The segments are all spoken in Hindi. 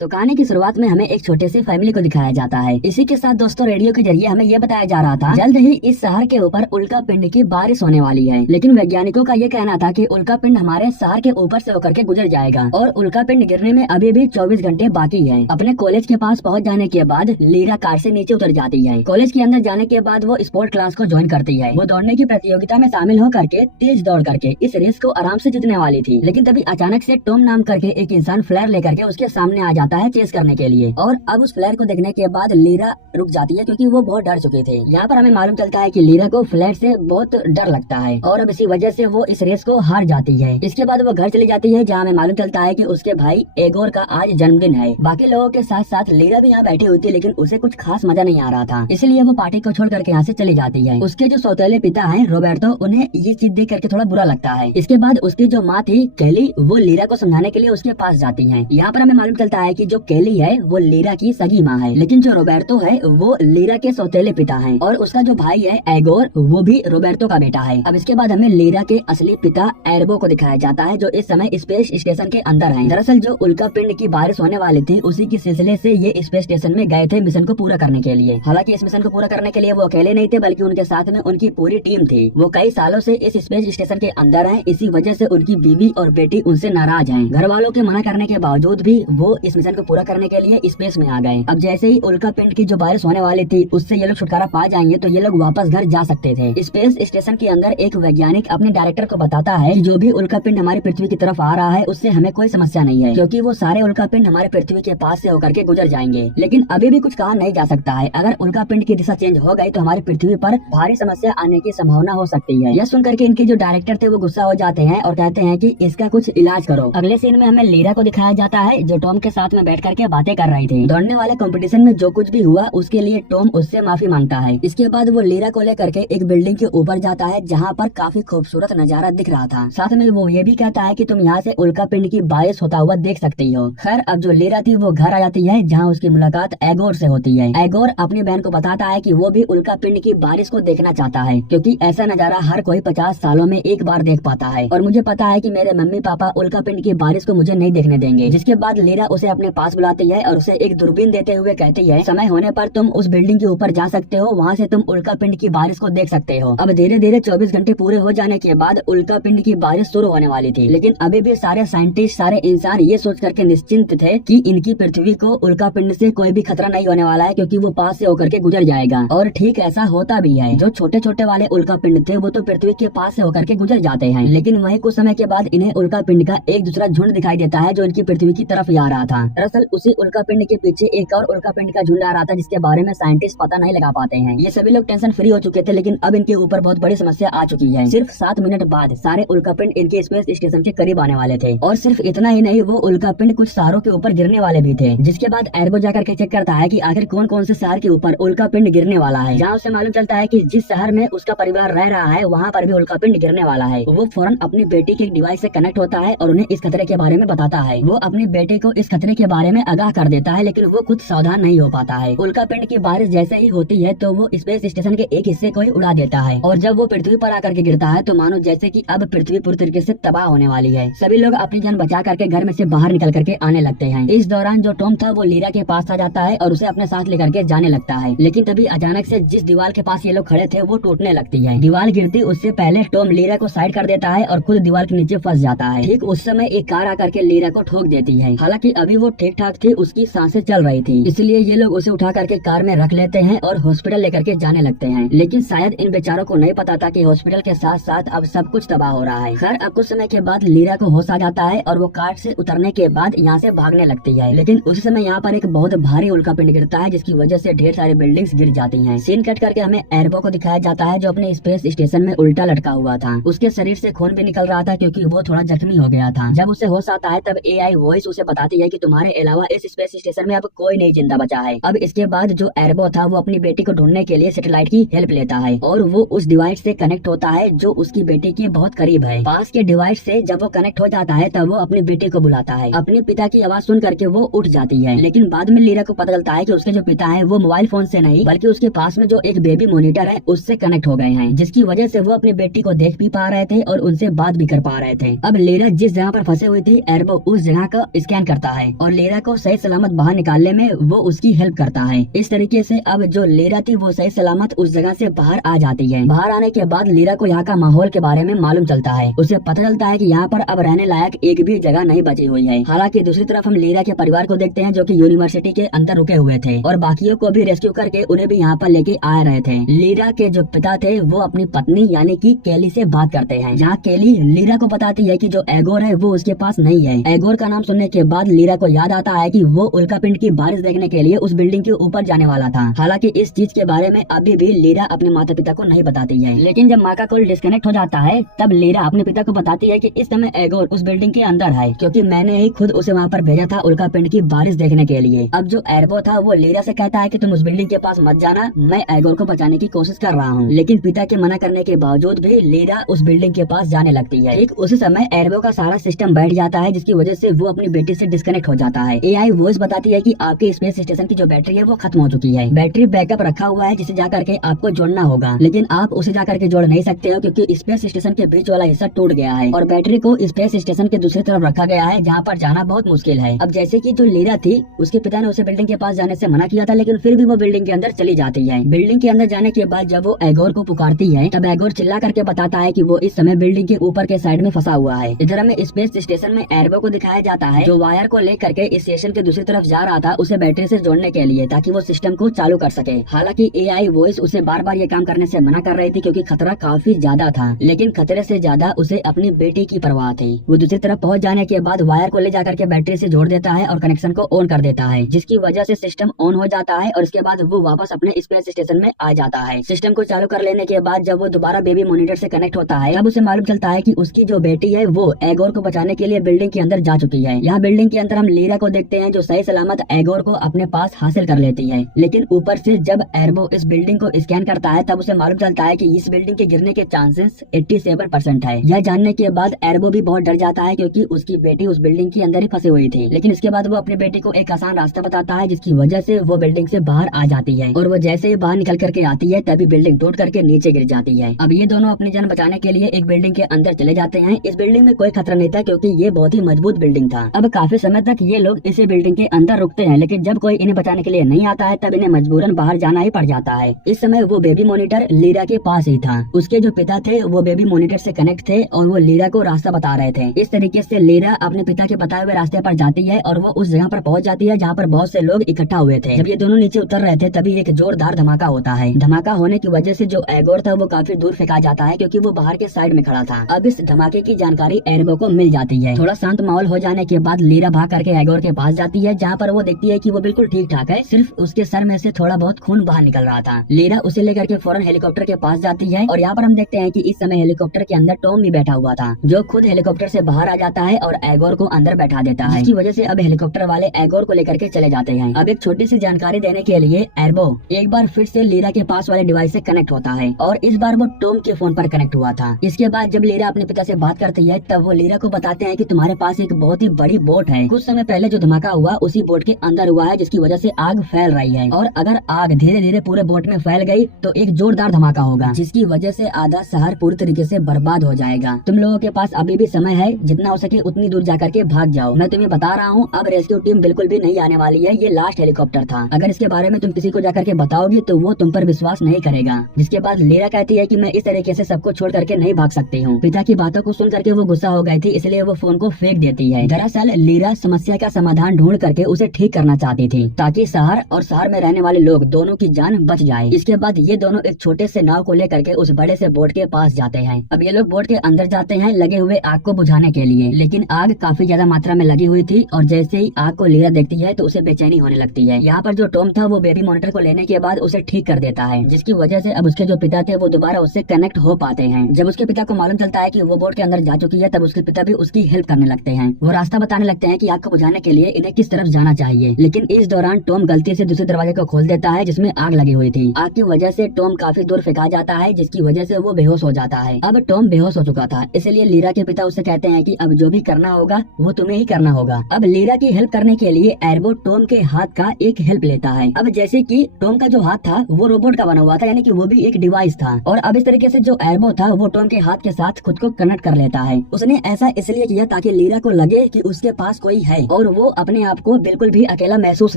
तो कहानी की शुरुआत में हमें एक छोटे से फैमिली को दिखाया जाता है। इसी के साथ दोस्तों रेडियो के जरिए हमें ये बताया जा रहा था जल्द ही इस शहर के ऊपर उल्का पिंड की बारिश होने वाली है। लेकिन वैज्ञानिकों का ये कहना था कि उल्का पिंड हमारे शहर के ऊपर से होकर के गुजर जाएगा और उल्का पिंड गिरने में अभी भी 24 घंटे बाकी है। अपने कॉलेज के पास पहुँच जाने के बाद लीरा कार से नीचे उतर जाती है। कॉलेज के अंदर जाने के बाद वो स्पोर्ट क्लास को ज्वाइन करती है। वो दौड़ने की प्रतियोगिता में शामिल होकर के तेज दौड़ करके इस रेस को आराम से जीतने वाली थी। लेकिन तभी अचानक से टॉम नाम करके एक इंसान फ्लेयर लेकर के उसके सामने आ जाता है चेस करने के लिए। और अब उस फ्लेयर को देखने के बाद लीरा रुक जाती है क्योंकि वो बहुत डर चुके थे। यहाँ पर हमें मालूम चलता है कि लीरा को फ्लेयर से बहुत डर लगता है और अब इसी वजह से वो इस रेस को हार जाती है। इसके बाद वो घर चली जाती है जहाँ हमें मालूम चलता है कि उसके भाई एगोर का आज जन्मदिन है। बाकी लोगों के साथ साथ लीरा भी यहाँ बैठी हुई थी, लेकिन उसे कुछ खास मजा नहीं आ रहा था, इसलिए वो पार्टी को छोड़ करके यहाँ से चली जाती है। उसके जो सौतेले पिता है रोबर्टो, उन्हें ये चीज देख करके थोड़ा बुरा लगता है। इसके बाद उसकी जो माँ थी कैली, वो लीरा को समझाने के लिए उसके पास जाती है। यहाँ पर हमें मालूम चलता है कि जो कैली है वो लीरा की सगी माँ है, लेकिन जो रोबर्टो है वो लीरा के सौतेले पिता है और उसका जो भाई है एगोर, वो भी रोबर्टो का बेटा है। अब इसके बाद हमें लीरा के असली पिता एरबो को दिखाया जाता है जो इस समय स्पेस स्टेशन के अंदर है। दरअसल जो उल्का पिंड की बारिश होने वाली थी उसी की सिलसिले से ये स्पेस स्टेशन में गए थे मिशन को पूरा करने के लिए। हालांकि इस मिशन को पूरा करने के लिए वो अकेले नहीं थे, बल्कि उनके साथ में उनकी पूरी टीम थी। वो कई सालों से इस स्पेस स्टेशन के अंदर है, इसी वजह से उनकी बीवी और बेटी उनसे नाराज हैं। घर वालों के मना करने के बावजूद भी वो इस मिशन को पूरा करने के लिए स्पेस में आ गए। अब जैसे ही उल्का पिंड की जो बारिश होने वाली थी उससे ये लोग छुटकारा पा जाएंगे तो ये लोग वापस घर जा सकते थे। स्पेस स्टेशन के अंदर एक वैज्ञानिक अपने डायरेक्टर को बताता है कि जो भी उल्का पिंड हमारी पृथ्वी की तरफ आ रहा है उससे हमें कोई समस्या नहीं है, क्योंकि वो सारे उल्का पिंड हमारे पृथ्वी के पास से होकर के गुजर जाएंगे। लेकिन अभी भी कुछ कहा नहीं जा सकता है। अगर उल्का पिंड की दिशा चेंज हो गई तो हमारी पृथ्वी पर भारी समस्या आने की संभावना हो सकती है। यह सुन करके इनके जो डायरेक्टर थे वो गुस्सा हो जाते हैं और कहते हैं कि इसका कुछ इलाज करो। अगले सीन में हमें लीरा को दिखाया जाता है जो टॉम के साथ में बैठ करके बातें कर रही थी। दौड़ने वाले कंपटीशन में जो कुछ भी हुआ उसके लिए टॉम उससे माफी मांगता है। इसके बाद वो लीरा को लेकर के एक बिल्डिंग के ऊपर जाता है जहाँ पर काफी खूबसूरत नजारा दिख रहा था। साथ में वो ये भी कहता है कि तुम यहाँ से उल्का पिंड की बारिश होता हुआ देख सकती हो। खैर अब जो लीरा थी वो घर आ जाती है जहाँ उसकी मुलाकात एगोर से होती है। एगोर अपनी बहन को बताता है कि वो भी उल्का पिंड की बारिश को देखना चाहता है, क्योंकि ऐसा नजारा हर कोई 50 सालों में एक बार देख पाता है और मुझे पता है कि मेरे मम्मी पापा उल्का पिंड की बारिश को मुझे नहीं देखने देंगे। जिसके बाद लीरा उसे अपने पास बुलाती है और उसे एक दूरबीन देते हुए कहती है समय होने पर तुम उस बिल्डिंग के ऊपर जा सकते हो, वहाँ से तुम उल्का पिंड की बारिश को देख सकते हो। अब धीरे धीरे 24 घंटे पूरे हो जाने के बाद उल्का पिंड की बारिश शुरू होने वाली थी, लेकिन अभी भी सारे साइंटिस्ट, सारे इंसान ये सोच करके निश्चिंत थे कि इनकी पृथ्वी को उल्का पिंड से कोई भी खतरा नहीं होने वाला है, क्योंकि वो पास से होकर के गुजर जाएगा। और ठीक ऐसा होता भी है। जो छोटे छोटे वाले उल्का पिंड थे वो तो पृथ्वी के पास से होकर के गुजर जाते हैं, लेकिन वहीं कुछ समय के बाद इन्हें उल्का पिंड का एक दूसरा झुंड दिखाई देता है जो इनकी पृथ्वी की तरफ आ रहा था। दरअसल उसी उल्का पिंड के पीछे एक और उल्का पिंड का झुंड आ रहा था जिसके बारे में साइंटिस्ट पता नहीं लगा पाते हैं। ये सभी लोग टेंशन फ्री हो चुके थे, लेकिन अब इनके ऊपर बहुत बड़ी समस्या आ चुकी है। सिर्फ 7 मिनट बाद सारे उल्का पिंड इनके स्पेस स्टेशन के करीब आने वाले थे और सिर्फ इतना ही नहीं, वो उल्का पिंड कुछ शहरों के ऊपर गिरने वाले भी थे। जिसके बाद एरबो जाकर के चेक करता है कि आखिर कौन कौन से शहर के ऊपर उल्का पिंड गिरने वाला है। जहाँ उसे मालूम चलता है कि जिस शहर में उसका परिवार रह रहा है वहाँ पर भी उल्का पिंड गिरने वाला है। वो फौरन अपनी बेटी के डिवाइस से कनेक्ट होता है और उन्हें इस खतरे के बारे में बताता है। वो अपनी बेटे को इस खतरे के बारे में आगाह कर देता है, लेकिन वो खुद सावधान नहीं हो पाता है। उल्का पिंड की बारिश जैसे ही होती है तो वो स्पेस स्टेशन के एक हिस्से को ही उड़ा देता है और जब वो पृथ्वी पर आकर के गिरता है तो मानो जैसे कि अब पृथ्वी पूरी तरीके से तबाह होने वाली है। सभी लोग अपनी जान बचा करके घर में से बाहर निकल करके आने लगते हैं। इस दौरान जो टॉम था वो लीरा के पास आ जाता है और उसे अपने साथ लेकर के जाने लगता है, लेकिन तभी अचानक से जिस दीवार के पास ये लोग खड़े थे वो टूटने लगती है। दीवार गिरती उससे पहले टॉम लीरा को साइड कर देता है और खुद दीवार के नीचे फंस जाता है। ठीक उस समय एक कार आकर के लीरा को ठोक देती है। हालांकि अभी वो ठीक ठाक थी, उसकी सांसें चल रही थी, इसलिए ये लोग उसे उठा करके कार में रख लेते हैं और हॉस्पिटल लेकर के जाने लगते हैं। लेकिन शायद इन बेचारों को नहीं पता था कि हॉस्पिटल के साथ साथ अब सब कुछ तबाह हो रहा है। खैर अब कुछ समय के बाद लीरा को होश आ जाता है और वो कार से उतरने के बाद यहाँ से भागने लगती है, लेकिन उसी समय यहाँ पर एक बहुत भारी उल्का पिंड गिरता है जिसकी वजह से ढेर सारी बिल्डिंग्स गिर जाती हैं। सीन कट करके हमें एरबो को दिखाया जाता है जो अपने स्पेस स्टेशन में उल्टा लटका हुआ था। उसके शरीर से खून भी निकल रहा था क्योंकि वो थोड़ा जख्मी हो गया था। जब उसे होश आता है तब AI वॉइस उसे बताती है कि तुम्हारे अलावा इस स्पेस स्टेशन में अब कोई नहीं जिंदा बचा है। अब इसके बाद जो एरबो था वो अपनी बेटी को ढूंढने के लिए सैटेलाइट की हेल्प लेता है और वो उस डिवाइस से कनेक्ट होता है जो उसकी बेटी के बहुत करीब है। पास के डिवाइस से जब वो कनेक्ट हो जाता है तब वो अपनी बेटी को बुलाता है। अपने पिता की आवाज सुन करके वो उठ जाती है, लेकिन बाद में लीरा को पता चलता है कि उसके जो पिता है वो मोबाइल फोन से नहीं बल्कि उसके पास में जो एक बेबी मॉनिटर है उससे कनेक्ट हो गए हैं, जिसकी वजह से वो अपनी बेटी को देख भी पा रहे थे और उनसे बात भी कर पा रहे थे। अब लीरा जिस जगह पर फंसे हुई थी एरबो उस जगह का स्कैन करता है और लीरा को सही सलामत बाहर निकालने में वो उसकी हेल्प करता है। इस तरीके से अब जो लीरा थी वो सही सलामत उस जगह से बाहर आ जाती है। बाहर आने के बाद लीरा को यहाँ का माहौल के बारे में मालूम चलता है। उसे पता चलता है कि यहाँ पर अब रहने लायक एक भी जगह नहीं बची हुई है। हालांकि दूसरी तरफ हम लीरा के परिवार को देखते हैं जो कि यूनिवर्सिटी के अंदर रुके हुए थे और बाकियों को भी रेस्क्यू करके उन्हें भी यहाँ पर लेके आ रहे थे। लीरा के जो पिता थे वो अपनी पत्नी यानी कि केली से बात करते हैं, जहाँ केली लीरा को बताती है कि जो एगोर है वो उसके पास नहीं है। एगोर का नाम सुनने के बाद लीरा को याद आता है कि वो उल्कापिंड की बारिश देखने के लिए उस बिल्डिंग के ऊपर जाने वाला था। हालांकि इस चीज के बारे में अभी भी लीरा अपने माता पिता को नहीं बताती है। लेकिन जब माँ का कॉल डिस्कनेक्ट हो जाता है तब लीरा अपने पिता को बताती है कि इस समय एगोर उस बिल्डिंग के अंदर है, क्योंकि मैंने ही खुद उसे वहाँ पर भेजा था उल्कापिंड की बारिश देखने के लिए। अब जो एर्बो था वो लीरा से कहता है कि तुम उस बिल्डिंग के पास मत जाना, मैं एगोर को बचाने की कोशिश कर रहा हूँ। लेकिन पिता के मना करने के बावजूद भी लीरा उस बिल्डिंग के पास जाने लगती है। ठीक उसी समय एर्बो का सारा सिस्टम बैठ जाता है, जिसकी वजह से वो अपनी बेटी से डिस्कनेक्ट हो जाता है। एआई वॉइस बताती है कि आपके स्पेस स्टेशन की जो बैटरी है वो खत्म हो चुकी है। बैटरी बैकअप रखा हुआ है जिसे जाकर के आपको जोड़ना होगा, लेकिन आप उसे जाकर के जोड़ नहीं सकते हो क्योंकि स्पेस स्टेशन के बीच वाला हिस्सा टूट गया है और बैटरी को स्पेस स्टेशन के दूसरी तरफ रखा गया है, जहाँ पर जाना बहुत मुश्किल है। अब जैसे कि जो लीरा थी उसके पिता ने उसे बिल्डिंग के पास जाने से मना किया था, लेकिन फिर भी वो बिल्डिंग के अंदर चली जाती है। बिल्डिंग के अंदर जाने के बाद जब वो एगोर को पुकारती है तब एगोर चिल्ला करके बताता है कि वो इस समय बिल्डिंग के ऊपर के साइड में फंसा हुआ है। इधर हमें स्पेस स्टेशन में एर्बो को दिखाया जाता है जो वायर को लेकर के स्टेशन के दूसरी तरफ जा रहा था उसे बैटरी से जोड़ने के लिए, ताकि वो सिस्टम को चालू कर सके। हालांकि एआई वॉइस उसे बार बार ये काम करने से मना कर रही थी क्योंकि खतरा काफी ज्यादा था, लेकिन खतरे से ज्यादा उसे अपनी बेटी की परवाह थी। वो दूसरी तरफ पहुंच जाने के बाद वायर को ले जाकर के बैटरी से जोड़ देता है और कनेक्शन को ऑन कर देता है, जिसकी वजह से सिस्टम ऑन हो जाता है और इसके बाद वो वापस अपने स्पेस स्टेशन में आ जाता है। सिस्टम को चालू कर लेने के बाद जब वो दोबारा बेबी मॉनिटर से कनेक्ट होता है तब उसे मालूम चलता है कि उसकी जो बेटी है वो एगोर को बचाने के लिए बिल्डिंग के अंदर जा चुकी है। यहाँ बिल्डिंग के अंदर हम लीरा को देखते हैं जो सही सलामत एगोर को अपने पास हासिल कर लेती है, लेकिन ऊपर से जब एर्बो इस बिल्डिंग को स्कैन करता है तब उसे मालूम चलता है कि इस बिल्डिंग के गिरने के चांसेस 87% है। यह जानने के बाद एर्बो भी बहुत डर जाता है क्योंकि उसकी बेटी उस बिल्डिंग के अंदर ही फंसी हुई थी, लेकिन इसके बाद वो अपनी बेटी को एक आसान रास्ता बताता है जिसकी वजह से वो बिल्डिंग से बाहर आ जाती है और वो जैसे ही बाहर निकल करके आती है तभी बिल्डिंग टूट करके नीचे गिर जाती है। अब ये दोनों अपनी जान बचाने के लिए एक बिल्डिंग के अंदर चले जाते हैं। इस बिल्डिंग में कोई खतरा नहीं था क्योंकि ये बहुत ही मजबूत बिल्डिंग था। अब काफी समय तक ये लोग इसी बिल्डिंग के अंदर रुकते हैं, लेकिन जब कोई इन्हें बचाने के लिए नहीं आता है तब इन्हें मजबूरन बाहर जाना ही पड़ जाता है। इस समय वो बेबी मॉनिटर लीरा के पास ही था। उसके जो पिता थे वो बेबी मॉनिटर से कनेक्ट थे और वो लीरा को रास्ता बता रहे थे। इस तरीके से लीरा अपने पिता के बताए हुए रास्ते पर जाती है और वो उस जगह पर पहुंच जाती है जहाँ पर बहुत से लोग इकट्ठा हुए थे। जब ये दोनों नीचे उतर रहे थे तभी एक जोरदार धमाका होता है। धमाका होने की वजह से जो एगोर था वो काफी दूर फेंका जाता है क्योंकि वो बाहर के साइड में खड़ा था। अब इस धमाके की जानकारी एर्बो को मिल जाती है। थोड़ा शांत माहौल हो जाने के बाद लीरा भाग करके एगोर के पास जाती है, जहाँ पर वो देखती है कि वो बिल्कुल ठीक ठाक है, सिर्फ उसके सर में से थोड़ा बहुत खून बाहर निकल रहा था। लीरा उसे लेकर के फौरन हेलीकॉप्टर के पास जाती है और यहाँ पर हम देखते हैं कि इस समय हेलीकॉप्टर के अंदर टॉम भी बैठा हुआ था, जो खुद हेलीकॉप्टर से बाहर आ जाता है और एगोर को अंदर बैठा देता है, जिसकी वजह से अब हेलीकॉप्टर वाले एगोर को लेकर के चले जाते हैं। अब एक छोटी सी जानकारी देने के लिए एर्बो एक बार फिर से लीरा के पास वाले डिवाइस से कनेक्ट होता है और इस बार वो टॉम के फोन पर कनेक्ट हुआ था। इसके बाद जब लीरा अपने पिता से बात करती है तब वो लीरा को बताते हैं कि तुम्हारे पास एक बहुत ही बड़ी बोट है। कुछ समय पहले जो धमाका हुआ उसी बोट के अंदर हुआ है, जिसकी वजह से आग फैल रही है और अगर आग धीरे धीरे पूरे बोट में फैल गई तो एक जोरदार धमाका होगा, जिसकी वजह से आधा शहर पूरी तरीके से बर्बाद हो जाएगा। तुम लोगों के पास अभी भी समय है, जितना हो सके उतनी दूर जाकर के भाग जाओ। मैं तुम्हें बता रहा हूँ अब रेस्क्यू टीम बिल्कुल भी नहीं आने वाली है, ये लास्ट हेलीकॉप्टर था। अगर इसके बारे में तुम किसी को जाकर के बताओगी तो वो तुम पर विश्वास नहीं करेगा। जिसके बाद लीरा कहती है कि मैं इस तरीके से सबको छोड़ करके नहीं भाग सकती हूँ। पिता की बातों को सुन करके वो गुस्सा हो गई थी, इसलिए वो फोन को फेंक देती है। दरअसल लीरा समस्या का समाधान ढूंढ करके उसे ठीक करना चाहती थी ताकि शहर और शहर में रहने वाले लोग दोनों की जान बच जाए। इसके बाद ये दोनों एक छोटे से नाव को लेकर के उस बड़े से बोट के पास जाते हैं। अब ये लोग बोट के अंदर जाते हैं लगे हुए आग को बुझाने के लिए, लेकिन आग काफी ज्यादा मात्रा में लगी हुई थी और जैसे ही आग को लीरा देखती है तो उसे बेचैनी होने लगती है। यहाँ पर जो टॉम था वो बेबी मॉनिटर को लेने के बाद उसे ठीक कर देता है, जिसकी वजह से अब उसके जो पिता थे वो दोबारा उससे कनेक्ट हो पाते हैं। जब उसके पिता को मालूम चलता है कि वो बोट के अंदर जा चुकी है तब उसके पिता भी उसकी हेल्प करने लगते हैं। वो रास्ता बताने लगते हैं कि आग को बुझाने के लिए इन्हें किस तरफ जाना चाहिए, लेकिन इस दौरान टॉम गलती से दूसरे दरवाजे को खोल देता है जिसमें आग लगी हुई थी। आग की वजह से टॉम काफी दूर फेंका जाता है, जिसकी वजह से वो बेहोश हो जाता है। अब टॉम बेहोश हो चुका था, इसलिए लीरा के पिता उससे कहते हैं कि अब जो भी करना होगा वो तुम्हें ही करना होगा। अब लीरा की हेल्प करने के लिए एर्बो टॉम के हाथ का एक हेल्प लेता है। अब जैसे कि टॉम का जो हाथ था वो रोबोट का बना हुआ था, यानी कि वो भी एक डिवाइस था, और अब इस तरीके से जो एर्बो था वो टॉम के हाथ के साथ खुद को कनेक्ट कर लेता है। उसने ऐसा इसलिए किया ताकि लीरा को लगे कि उसके पास कोई है और वो अपने आप को बिल्कुल भी अकेला महसूस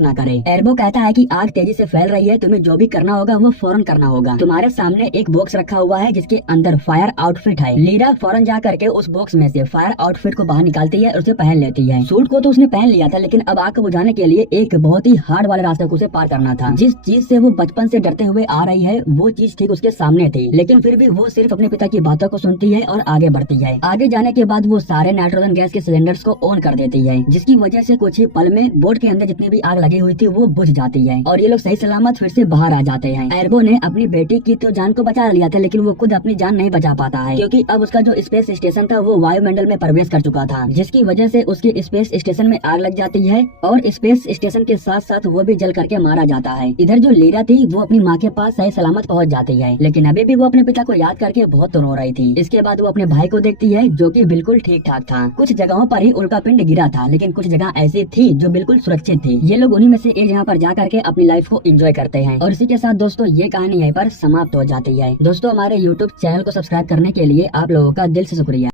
ना करे। एर्बो कहता है कि आग तेजी से फैल रही है, तुम्हें जो भी करना होगा वो फौरन करना होगा। तुम्हारे सामने एक बॉक्स रखा हुआ है जिसके अंदर फायर आउटफिट है। लीरा फौरन जा करके उस बॉक्स में से फायर आउटफिट को बाहर निकालती है और उसे पहन लेती है। सूट को तो उसने पहन लिया था, लेकिन अब आग को बुझाने के लिए एक बहुत ही हार्ड वाले रास्ते को उसे पार करना था। जिस चीज से वो बचपन से डरते हुए आ रही है वो चीज ठीक उसके सामने थी, लेकिन फिर भी वो सिर्फ अपने पिता की बातों को सुनती है और आगे बढ़ती है। आगे जाने के बाद वो सारे नाइट्रोजन गैस के सिलेंडर्स को ऑन कर देती है, जिसकी वजह से कुछ ही पल में बोट के अंदर जितनी भी आग लगी हुई थी वो बुझ जाती है और ये लोग सही सलामत फिर से बाहर आ जाते हैं। एर्बो ने अपनी बेटी की तो जान को बचा लिया था, लेकिन वो खुद अपनी जान नहीं बचा पाता है, क्योंकि अब उसका जो स्पेस स्टेशन था वो वायुमंडल में प्रवेश कर चुका था, जिसकी वजह से उसके स्पेस स्टेशन में आग लग जाती है और स्पेस स्टेशन के साथ साथ वो भी जल करके मारा जाता है। इधर जो लीरा थी वो अपनी माँ के पास सही सलामत पहुँच जाती है, लेकिन अभी भी वो अपने पिता को याद करके बहुत रो रही थी। इसके बाद वो अपने भाई को देखती है जो कि बिल्कुल ठीक ठाक था। कुछ जगहों पर ही उल्का पिंड गिरा था, लेकिन कुछ जगह ऐसी थी जो बिल्कुल सुरक्षित थी। ये लोग उन्हीं में से एक जगह पर जा करके अपनी लाइफ को एंजॉय करते हैं। और इसी के साथ दोस्तों ये कहानी यहीं पर समाप्त हो जाती है। दोस्तों हमारे YouTube चैनल को सब्सक्राइब करने के लिए आप लोगों का दिल से शुक्रिया।